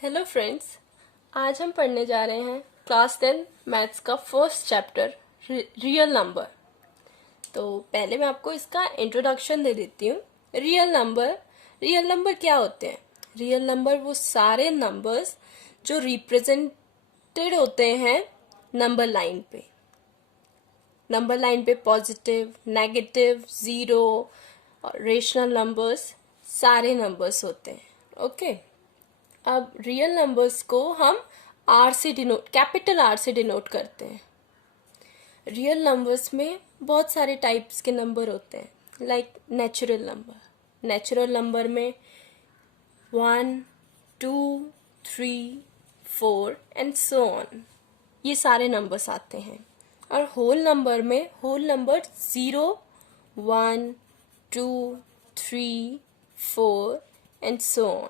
Hello friends, आज हम पढ़ने जा रहे हैं क्लास 10 मैथ्स का फर्स्ट चैप्टर रियल नंबर। तो पहले मैं आपको इसका इंट्रोडक्शन दे देती हूँ। रियल नंबर क्या होते हैं? रियल नंबर वो सारे नंबर्स जो रिप्रेजेंटेड होते हैं नंबर लाइन पे। नंबर लाइन पे पॉजिटिव, नेगेटिव, ज़ीरो और रेशनल नंबर्स सारे नंबर्स होते हैं। ओके, अब रियल नंबर्स को हम कैपिटल आर से डिनोट करते हैं। रियल नंबर्स में बहुत सारे टाइप्स के नंबर होते हैं, लाइक नेचुरल नंबर में 1, 2, 3, 4 एंड सो ऑन, ये सारे नंबर्स आते हैं। और whole number 0, 1, 2, 3, 4 and so on.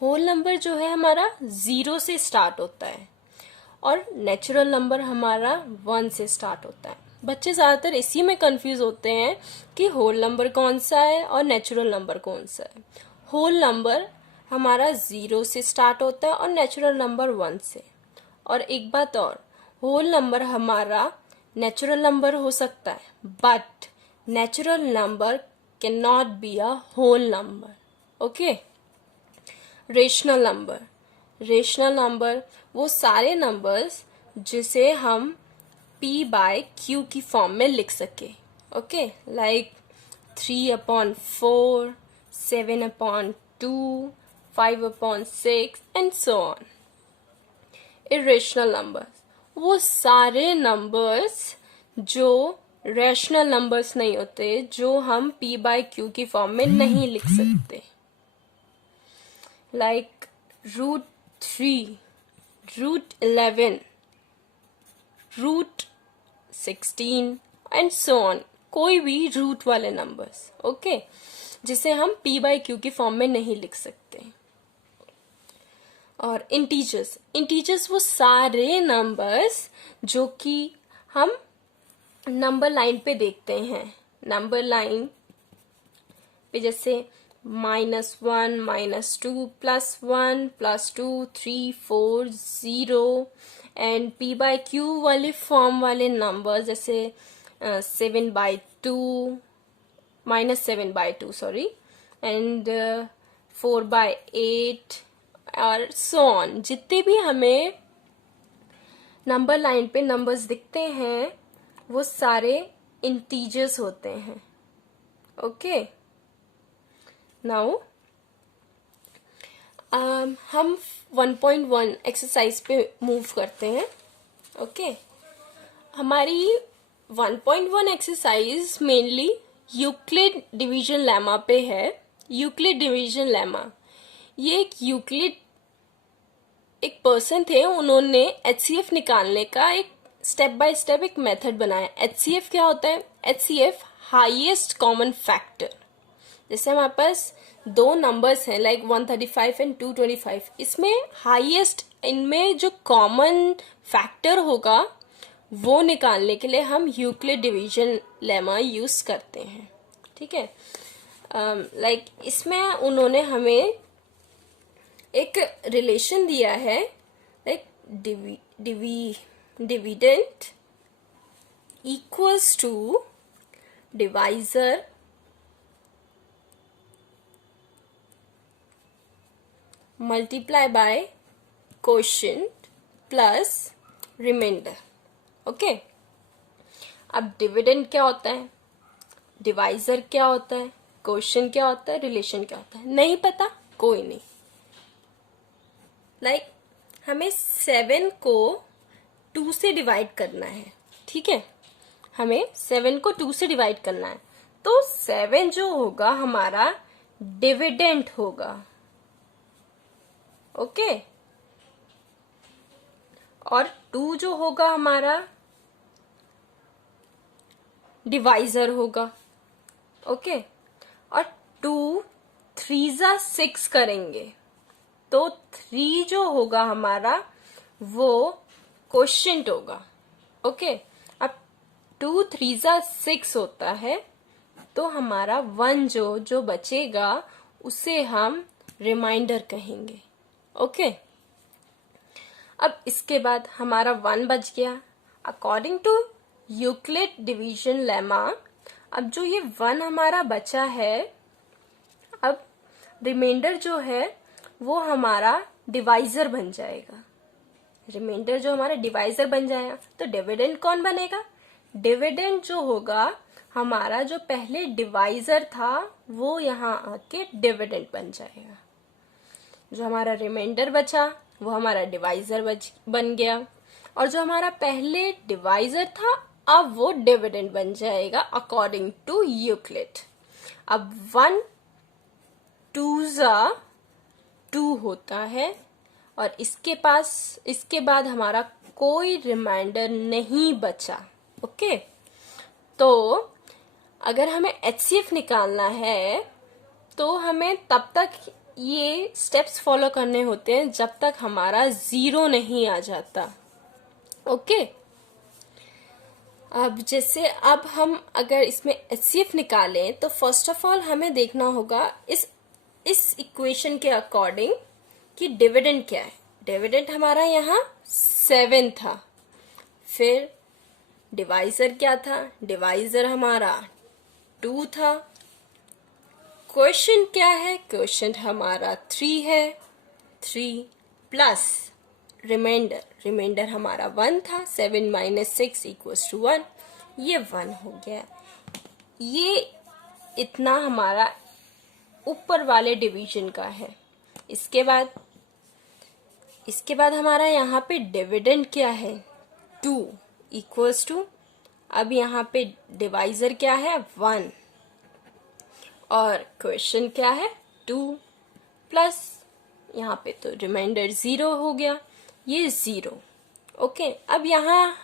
Whole number जो है हमारा 0 से स्टार्ट होता है और नेचुरल नंबर हमारा 1 से स्टार्ट होता है। बच्चे ज़्यादातर इसी में कंफ्यूज होते हैं कि होल नंबर कौन सा है और नेचुरल नंबर कौन सा है। होल नंबर हमारा 0 से स्टार्ट होता है और नेचुरल नंबर 1 से। और एक बात और, होल नंबर हमारा नेचुरल नंबर हो सकता है, but natural number can not be a whole number. Okay. Rational number वो सारे नंबर्स जिसे हम p/q की फॉर्म में लिख सके। Okay, like 3/4, 7/2, 5/6 and so on. Irrational numbers वो सारे नंबर्स जो रेशनल नंबर्स नहीं होते, जो हम p/q की फॉर्म में नहीं लिख सकते, like √3, √11, √16 एंड सो ऑन। कोई भी रूट वाले नंबर्स, ओके, जिसे हम p/q की फॉर्म में नहीं लिख सकते। और इंटीजर्स वो सारे नंबर्स जो कि हम नंबर लाइन पे देखते हैं। नंबर लाइन पे जैसे -1, -2, +1, +2, 3, 4, 0 एंड p/q वाले फॉर्म वाले नंबर जैसे 7/2, -7/2 सॉरी, एंड 4/8 और सो ऑन। जितने भी हमें नंबर लाइन पे नंबर्स दिखते हैं वो सारे इंटीजर्स होते हैं। ओके, नाउ हम 1.1 एक्सरसाइज पे मूव करते हैं। ओके, हमारी 1.1 exercise mainly Euclid division lemma पे है। यूक्लिड डिवीजन लेमा, ये एक पर्सन थे, उन्होंने HCF निकालने का एक स्टेप बाय स्टेप एक मेथड बनाया। HCF क्या होता है? HCF highest common factor. जैसे हमारे पास दो नंबर्स हैं, लाइक 135 एंड 225, इसमें हाईएस्ट, इनमें जो कॉमन फैक्टर होगा वो निकालने के लिए हम यूक्लिड डिवीजन लेमा यूज करते हैं। ठीक है, लाइक इसमें उन्होंने हमें एक रिलेशन दिया है, like dividend equals to divisor multiply by quotient plus remainder. Okay, अब डिविडेंड क्या होता है, डिवाइजर क्या होता है, क्वोशिएंट क्या होता है, रिलेशन क्या होता है, नहीं पता? कोई नहीं। लाइक हमें 7 को 2 से डिवाइड करना है। ठीक है, हमें 7 को 2 से डिवाइड करना है, तो 7 जो होगा हमारा डिविडेंड होगा। ओके, और 2 जो होगा हमारा डिवाइजर होगा। ओके, और 2 3 6 करेंगे तो 3 जो होगा हमारा वो क्वोशिएंट होगा। ओके, अब 2 3 6 होता है तो हमारा 1 जो बचेगा उसे हम रिमाइंडर कहेंगे। ओके, अब इसके बाद हमारा 1 बच गया। According to Euclid division lemma, अब जो ये 1 हमारा बचा है, अब रिमाइंडर जो है वो हमारा डिवाइजर बन जाएगा। रिमाइंडर जो हमारा डिवाइजर बन जाएगा, तो डिविडेंड कौन बनेगा? डिविडेंड जो होगा हमारा, जो पहले डिवाइजर था वो यहाँ आके डिविडेंड बन जाएगा। जो हमारा रिमाइंडर बचा वो हमारा डिवाइजर बन गया, और जो हमारा पहले डिवाइजर था अब वो डिविडेंड बन जाएगा अकॉर्डिंग टू यूक्लिड। अब 1 2 2 होता है, और इसके बाद हमारा कोई रिमाइंडर नहीं बचा। ओके, तो अगर हमें HCF निकालना है तो हमें तब तक ये स्टेप्स फॉलो करने होते हैं जब तक हमारा 0 नहीं आ जाता। ओके, अब हम अगर इसमें HCF निकालें तो फर्स्ट ऑफ ऑल हमें देखना होगा इस इक्वेशन के अकॉर्डिंग कि डिविडेंड क्या है। डिविडेंड हमारा यहाँ 7 था, फिर डिवाइजर क्या था? डिवाइजर हमारा 2 था। क्वोशिएंट क्या है? क्वोशिएंट हमारा 3 है। 3 प्लस रिमाइंडर हमारा 1 था। 7 - 6 = 1, ये 1 हो गया। ये इतना हमारा ऊपर वाले डिवीजन का है। इसके बाद हमारा यहाँ पे डिविडेंड क्या है? 2 = अब यहाँ पे डिवाइजर क्या है? 1, और क्वेश्चन क्या है? 2 प्लस यहाँ पे तो रिमाइंडर 0 हो गया, ये 0। ओके, अब यहाँ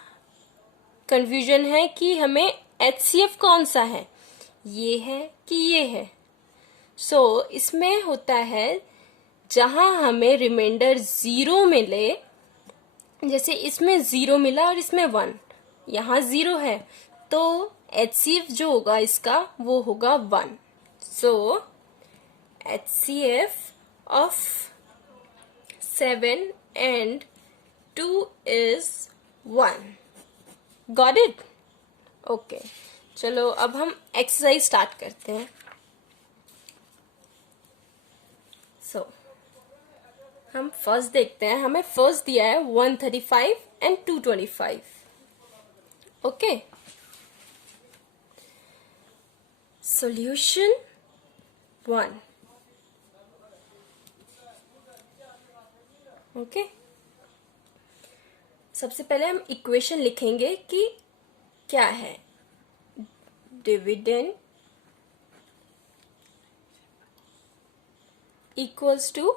कंफ्यूजन है कि हमें HCF कौन सा है, ये है कि ये है। सो इसमें होता है जहां हमें रिमाइंडर 0 मिले, जैसे इसमें 0 मिला और इसमें 1, यहाँ 0 है, तो HCF जो होगा इसका वो होगा 1। सो HCF of 7 and 2 is 1. Got it? Okay. चलो अब हम एक्सरसाइज स्टार्ट करते हैं। हम फर्स्ट देखते हैं। हमें फर्स्ट दिया है 135 and 225। Okay, solution 1। ओके, सबसे पहले हम इक्वेशन लिखेंगे कि क्या है। Dividend equals to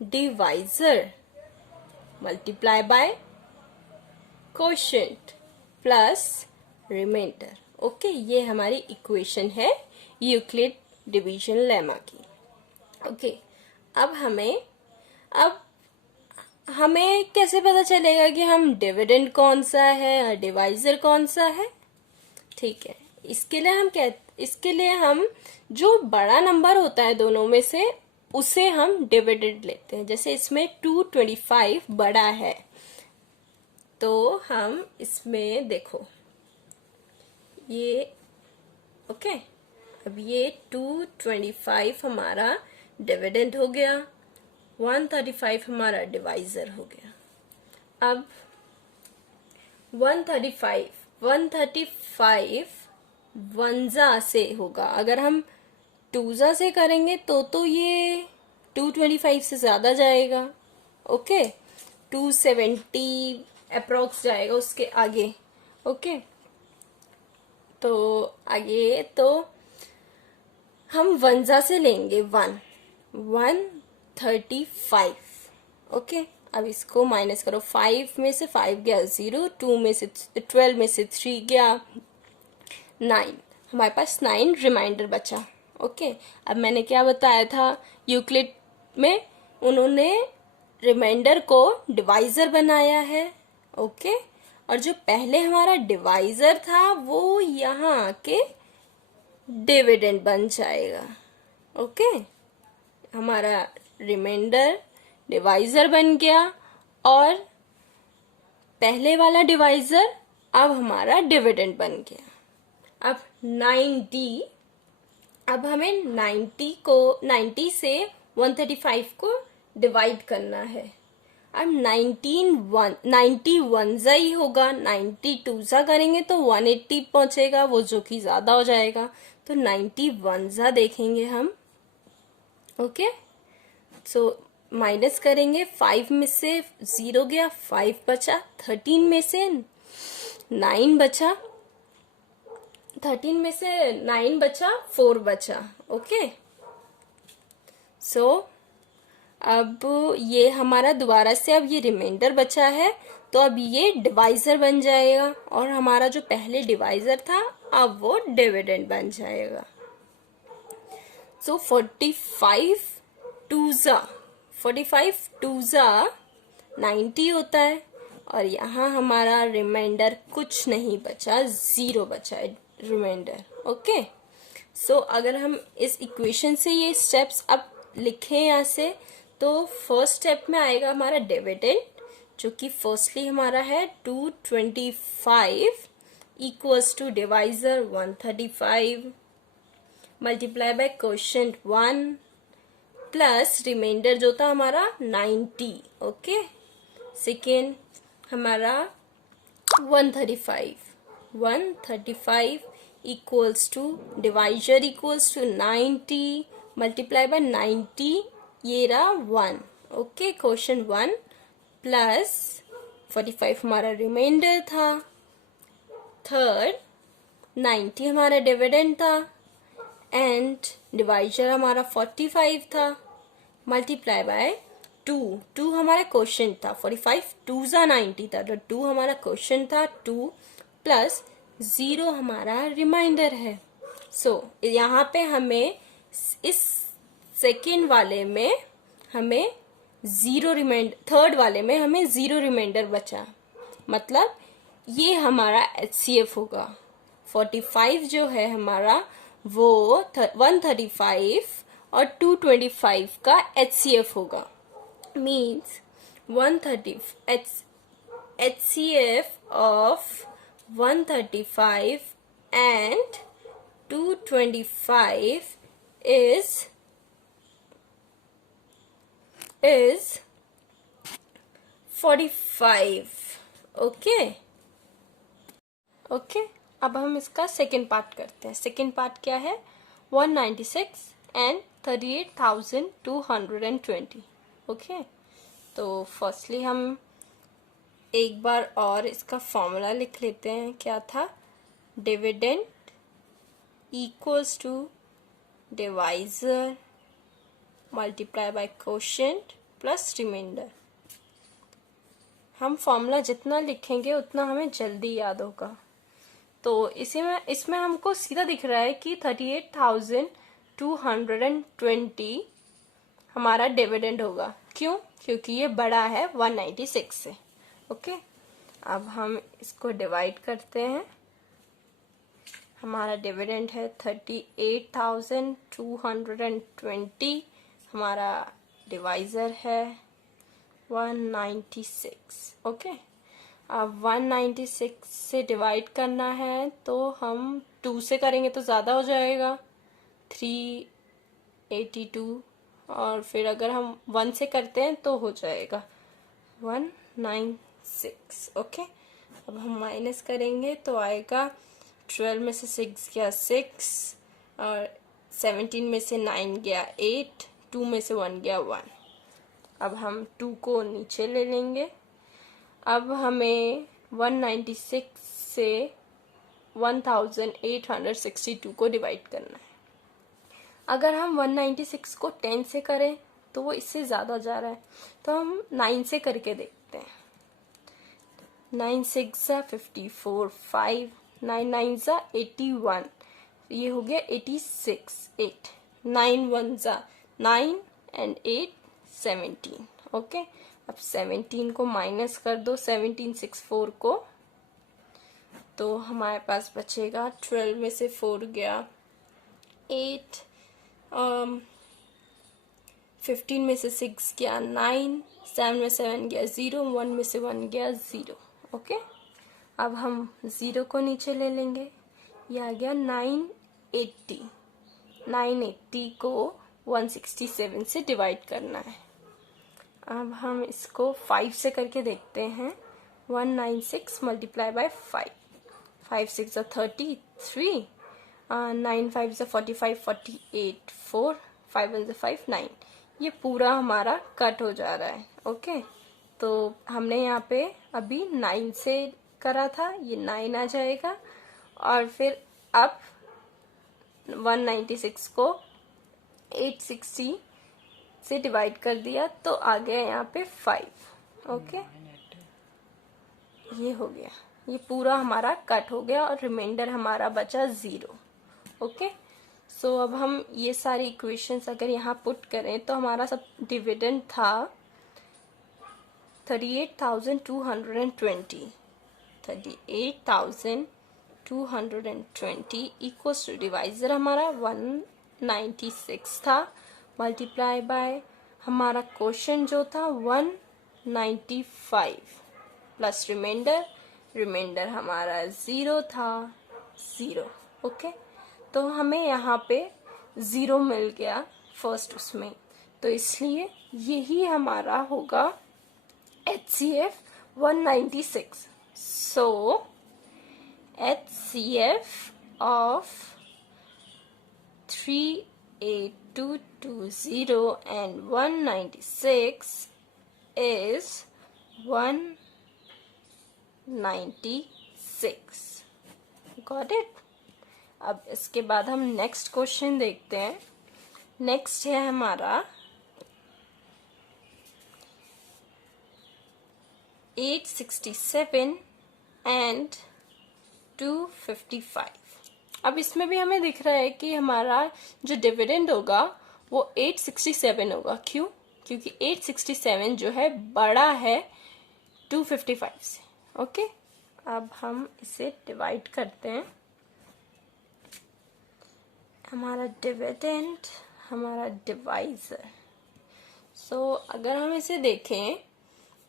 divisor multiply by quotient plus remainder. Okay, ये हमारी इक्वेशन है यूक्लिड डिवीजन लेमा की। ओके, अब हमें कैसे पता चलेगा कि हम डिविडेंड कौन सा है और डिवाइजर कौन सा है? ठीक है, इसके लिए हम जो बड़ा नंबर होता है दोनों में से उसे हम डिविडेंड लेते हैं। जैसे इसमें 225 बड़ा है, तो हम इसमें देखो ये ओके, अब ये 225 हमारा डिविडेंड हो गया, 135 हमारा डिवाइजर हो गया। अब 135 1 से होगा। अगर हम 2 से करेंगे तो ये 225 से ज्यादा जाएगा। ओके, 270 अप्रोक्स जाएगा उसके आगे। ओके, तो आगे तो हम 1 से लेंगे 135। ओके, अब इसको माइनस करो। 5 में से 5 गया 0, 12 में से 3 गया 9, हमारे पास 9 रिमाइंडर बचा। ओके, अब मैंने क्या बताया था, यूक्लिड में उन्होंने रिमाइंडर को डिवाइजर बनाया है। ओके, और जो पहले हमारा डिवाइजर था वो यहाँ आके डिविडेंड बन जाएगा। ओके, हमारा रिमाइंडर डिवाइजर बन गया और पहले वाला डिवाइजर अब हमारा डिविडेंड बन गया। अब 90, अब हमें 90 से 135 को डिवाइड करना है। अब 91 जा ही होगा, 92 जा करेंगे तो 180 पहुंचेगा, वो जो कि ज्यादा हो जाएगा, तो 91 जा देखेंगे हम। ओके, सो माइनस करेंगे, 5 में से 0 गया, 5 बचा, 13 में से 9 बचा, 13 में से 9 बचा, 4 बचा। ओके, सो अब ये हमारा दोबारा से अब ये रिमाइंडर बचा है, तो अब ये डिवाइजर बन जाएगा और हमारा जो पहले डिवाइजर था अब वो डिविडेंड बन जाएगा। सो 45 टू जा 90 होता है और यहाँ हमारा रिमाइंडर कुछ नहीं बचा, 0 बचा है रिमाइंडर। ओके, सो अगर हम इस इक्वेशन से ये स्टेप्स अब लिखें यहाँ से, तो फर्स्ट स्टेप में आएगा हमारा डिविडेंड, जो कि फर्स्टली हमारा है 225 equals to divisor 135 multiply by quotient 1 plus remainder जो था हमारा 90। ओके, सेकेंड हमारा 135 equals to divisor equals to 90 multiply by 90, ये रहा 1। ओके, क्वेश्चन 1 प्लस 45 हमारा रिमाइंडर था, थर्ड 90 हमारा डिविडेंड था एंड डिवाइजर हमारा 45 था मल्टीप्लाई बाय 2 हमारा क्वेश्चन था, 45 2 जा 90 था, तो 2 हमारा क्वेश्चन था, 2 प्लस 0 हमारा रिमाइंडर है। सो यहाँ पे हमें इस सेकेंड वाले में हमें 0 रिमाइंडर, थर्ड वाले में हमें 0 रिमाइंडर बचा, मतलब ये हमारा HCF होगा। 45 जो है हमारा वो 135 और 225 का HCF होगा, means 130 HCF of 135 and 225 is 45। Okay, अब हम इसका सेकेंड पार्ट करते हैं। सेकेंड पार्ट क्या है? 196 and 38,220। ओके, तो फर्स्टली हम एक बार और इसका फॉर्मूला लिख लेते हैं। क्या था? Dividend equals to divisor multiply by quotient plus remainder. हम फॉर्मूला जितना लिखेंगे उतना हमें जल्दी याद होगा। तो इसमें हमको सीधा दिख रहा है कि 38,220 हमारा डिविडेंड होगा। क्यों? क्योंकि ये बड़ा है 196 से। ओके, अब हम इसको डिवाइड करते हैं। हमारा डिविडेंड है 38,220, हमारा डिवाइजर है 196। ओके, अब 196 से डिवाइड करना है तो हम 2 से करेंगे तो ज़्यादा हो जाएगा, 382, और फिर अगर हम 1 से करते हैं तो हो जाएगा 196। ओके, अब हम माइनस करेंगे तो आएगा 12 में से 6 गया 6, और 17 में से 9 गया 8, 2 में से 1 गया 1। अब हम 2 को नीचे ले लेंगे। अब हमें 196 से 1862 को डिवाइड करना है। अगर हम 196 को 10 से करें तो वो इससे ज़्यादा जा रहा है, तो हम 9 से करके देखते हैं। 9 6 54, 5 9 9 81, ये हो गया 86, 8 9 1 9 एंड 8 17। ओके, अब 17 को माइनस कर दो 1764 को, तो हमारे पास बचेगा 12 में से 4 गया 8, 15 में से 6 गया 9, 7 में 7 गया 0, 1 में से 1 गया 0। ओके, अब हम 0 को नीचे ले लेंगे, ये आ गया 980। 980 को 167 से डिवाइड करना है। अब हम इसको 5 से करके देखते हैं। 196 मल्टीप्लाई बाय 5, 5 6 33, 9 5 45, 48, 4, 5 1 5, 9। ये पूरा हमारा कट हो जा रहा है। ओके, तो हमने यहाँ पे अभी 9 से करा था, ये 9 आ जाएगा, और फिर अब 196 को 860 से डिवाइड कर दिया तो आ गया यहाँ पे 5। ओके, ये हो गया, ये पूरा हमारा कट हो गया और रिमाइंडर हमारा बचा 0। ओके, सो अब हम ये सारी इक्वेशंस अगर यहाँ पुट करें तो हमारा सब डिविडेंड था 38,220। 38,220 इक्वल्स टू डिवाइजर हमारा 196 था, मल्टीप्लाई बाय हमारा क्वेश्चन जो था 195 प्लस रिमाइंडर हमारा 0 था, 0। ओके, तो हमें यहाँ पे 0 मिल गया फर्स्ट उसमें, तो इसलिए यही हमारा होगा HCF 196। So HCF of 38220 and 196 is 196। Got it? अब इसके बाद हम नेक्स्ट क्वेश्चन देखते हैं। नेक्स्ट है हमारा 867 एंड 255। अब इसमें भी हमें दिख रहा है कि हमारा जो डिविडेंड होगा वो 867 होगा। क्यों? क्योंकि 867 जो है बड़ा है 255 से। ओके, अब हम इसे डिवाइड करते हैं। हमारा डिविडेंड, हमारा डिवाइजर। सो अगर हम इसे देखें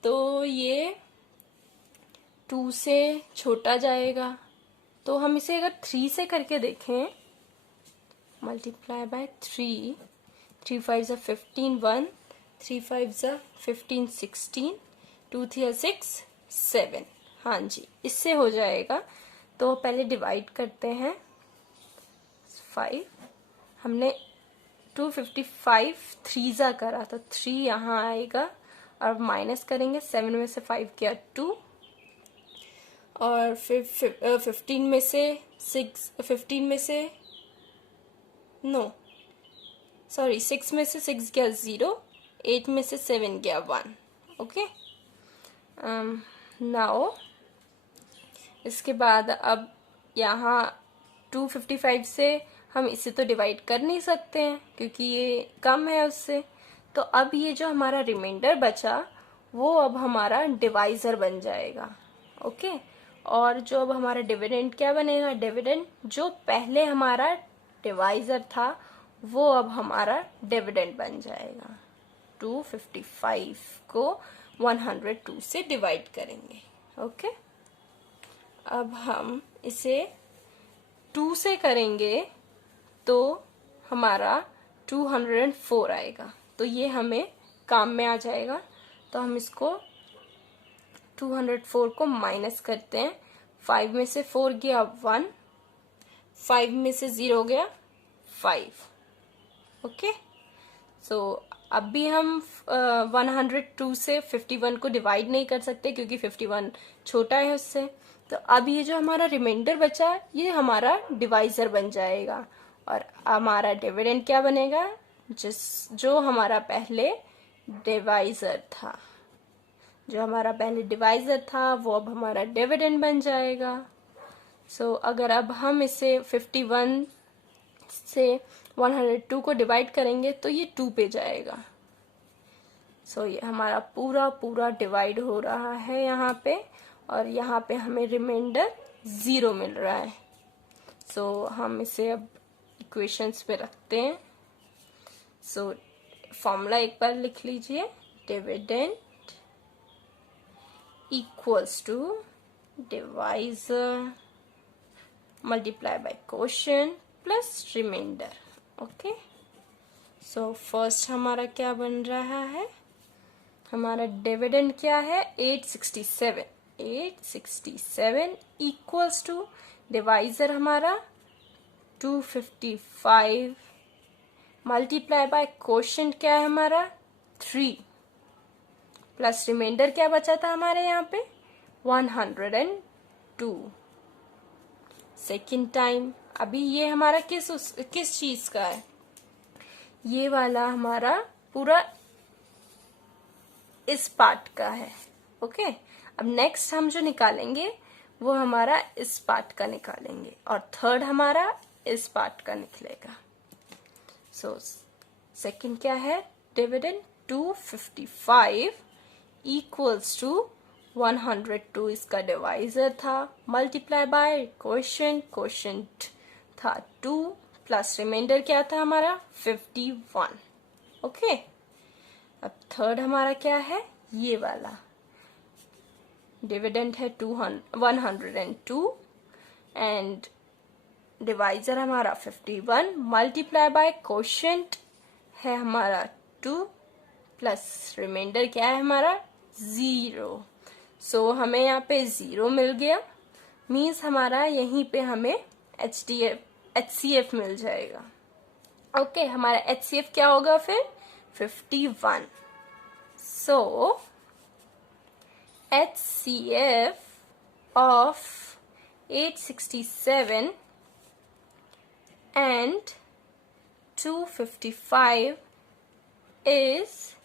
तो ये 2 से छोटा जाएगा, तो हम इसे अगर 3 से करके देखें, मल्टीप्लाई बाय 3, 3 5 15, 1, 3 5 15 16, 2 3 6 7। हाँ जी, इससे हो जाएगा। तो पहले डिवाइड करते हैं। 5 हमने 255 3 करा, तो 3 यहाँ आएगा और माइनस करेंगे। 7 में से 5 गया 2, और फिर 15 में से 6 में से 6 गया 0, 8 में से 7 गया 1। ओके, नाउ इसके बाद अब यहाँ 255 से हम इसे तो डिवाइड कर नहीं सकते हैं क्योंकि ये कम है उससे, तो अब ये जो हमारा रिमाइंडर बचा वो अब हमारा डिवाइजर बन जाएगा। ओके, और जो अब हमारा डिविडेंड क्या बनेगा, डिविडेंड जो पहले हमारा डिवाइजर था वो अब हमारा डिविडेंड बन जाएगा। 255 को 102 से डिवाइड करेंगे। ओके, अब हम इसे 2 से करेंगे तो हमारा 204 आएगा, तो ये हमें काम में आ जाएगा। तो हम इसको 204 को माइनस करते हैं। 5 में से 4 गया 1, 5 में से 0 गया 5। ओके, सो अब भी हम 102 से 51 को डिवाइड नहीं कर सकते क्योंकि 51 छोटा है उससे। तो अब ये जो हमारा रिमाइंडर बचा ये हमारा डिवाइजर बन जाएगा, और हमारा डिविडेंड क्या बनेगा, जो हमारा पहले डिवाइजर था, जो हमारा पहले डिवाइजर था वो अब हमारा डिविडेंड बन जाएगा। सो अगर अब हम इसे 51 से 102 को डिवाइड करेंगे तो ये 2 पे जाएगा। सो ये हमारा पूरा डिवाइड हो रहा है यहाँ पे, और यहाँ पे हमें रिमाइंडर 0 मिल रहा है। सो हम इसे अब इक्वेशंस पे रखते हैं। सो फॉर्मूला एक बार लिख लीजिए, dividend equals to divisor multiply by quotient plus remainder. Okay, so first हमारा क्या बन रहा है, हमारा डिविडेंड क्या है 867 इक्वल्स टू डिवाइजर हमारा 255 मल्टीप्लाई बाय क्वोशिएंट क्या है हमारा 3 प्लस रिमाइंडर क्या बचा था हमारे यहाँ पे 102। सेकेंड टाइम, अभी ये हमारा किस चीज का है, ये वाला हमारा पूरा इस पार्ट का है। ओके, अब नेक्स्ट हम जो निकालेंगे वो हमारा इस पार्ट का निकालेंगे और थर्ड हमारा इस पार्ट का निकलेगा। सो सेकंड क्या है, डिविडेंड 255 इक्वल्स टू 102 इसका डिवाइजर था, मल्टीप्लाई बाय क्वोशिएंट था 2 प्लस रिमाइंडर क्या था हमारा 51। ओके, अब थर्ड हमारा क्या है, ये वाला डिविडेंड है 102 एंड डिवाइजर हमारा 51 मल्टीप्लाई बाय क्वोशिएंट है हमारा 2 प्लस रिमाइंडर क्या है हमारा 0। सो हमें यहाँ पे 0 मिल गया, मीन्स हमारा यहीं पे हमें HCF मिल जाएगा। ओके, हमारा HCF क्या होगा फिर 51। सो HCF of 867 and 255 is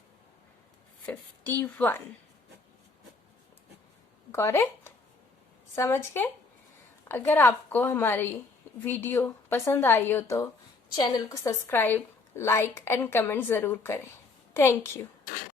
51। Got it? समझ गए? अगर आपको हमारी वीडियो पसंद आई हो तो चैनल को सब्सक्राइब, लाइक एंड कमेंट जरूर करें। Thank you.